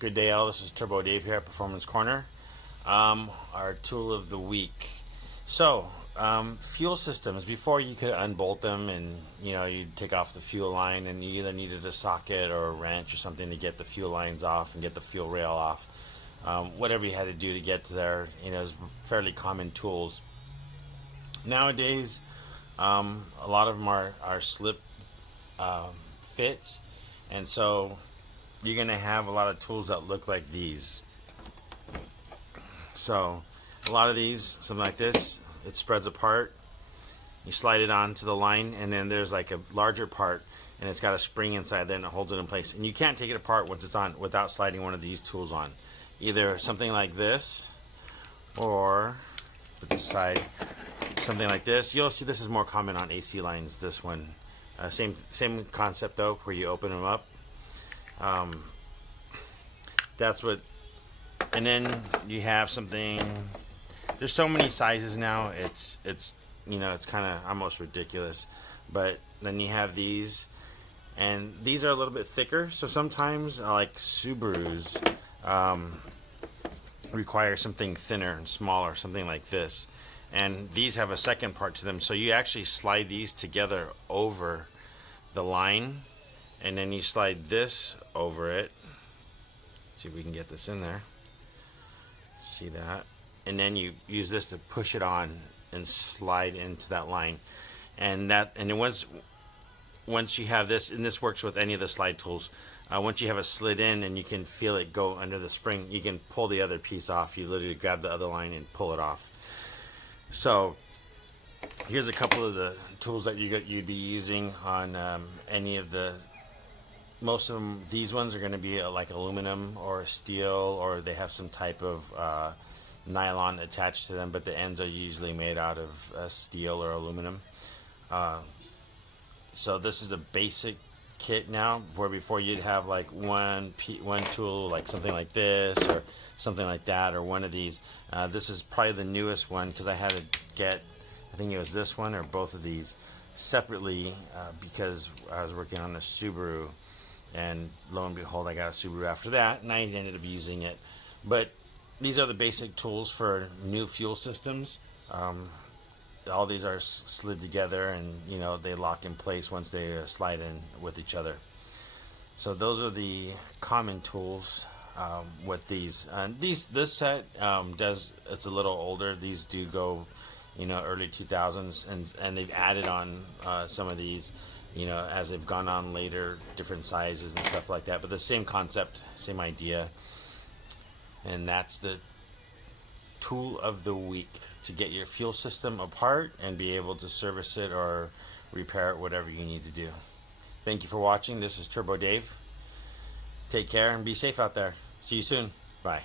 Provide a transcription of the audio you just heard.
Good day, all. This is TurboDave here at Performance Corner. Our tool of the week. So, fuel systems. Before you could unbolt them, and you'd take off the fuel line, and you either needed a socket or a wrench or something to get the fuel lines off and get the fuel rail off. Whatever you had to do to get to there, is fairly common tools. Nowadays, a lot of them are slip fits, and so you're going to have a lot of tools that look like these. So a lot of these, something like this, it spreads apart. You slide it onto the line, and then there's like a larger part, and it's got a spring inside there, and it holds it in place. And you can't take it apart once it's on without sliding one of these tools on. Either something like this, or put this aside, something like this. You'll see this is more common on AC lines. This one, same concept though, where you open them up. That's what, and then you have something. There's so many sizes now. It's kind of almost ridiculous. But then you have these, and these are a little bit thicker. So sometimes, like Subarus, require something thinner and smaller, something like this. And these have a second part to them. So you actually slide these together over the line, and then you slide this over it. See if we can get this in there. See that? And then you use this to push it on and slide into that line. And then once you have this, and this works with any of the slide tools, once you have a slid in and you can feel it go under the spring, you can pull the other piece off. You literally grab the other line and pull it off. So here's a couple of the tools that you'd be using on any of the. Most of them, these ones are going to be like aluminum or steel, or they have some type of nylon attached to them, but the ends are usually made out of steel or aluminum. So this is a basic kit now, where before you'd have like one tool, like something like this or something like that, or one of these. This is probably the newest one, because I had to get, I think it was this one or both of these separately, because I was working on a Subaru. And lo and behold, I got a Subaru after that, and I ended up using it. But these are the basic tools for new fuel systems. All these are slid together, and they lock in place once they slide in with each other. So those are the common tools with these. This set it's a little older. These do go, early 2000s, and they've added on some of these. As they've gone on later, different sizes and stuff like that. But the same concept, same idea. And that's the tool of the week to get your fuel system apart and be able to service it or repair it, whatever you need to do. Thank you for watching. This is Turbo Dave. Take care and be safe out there. See you soon. Bye.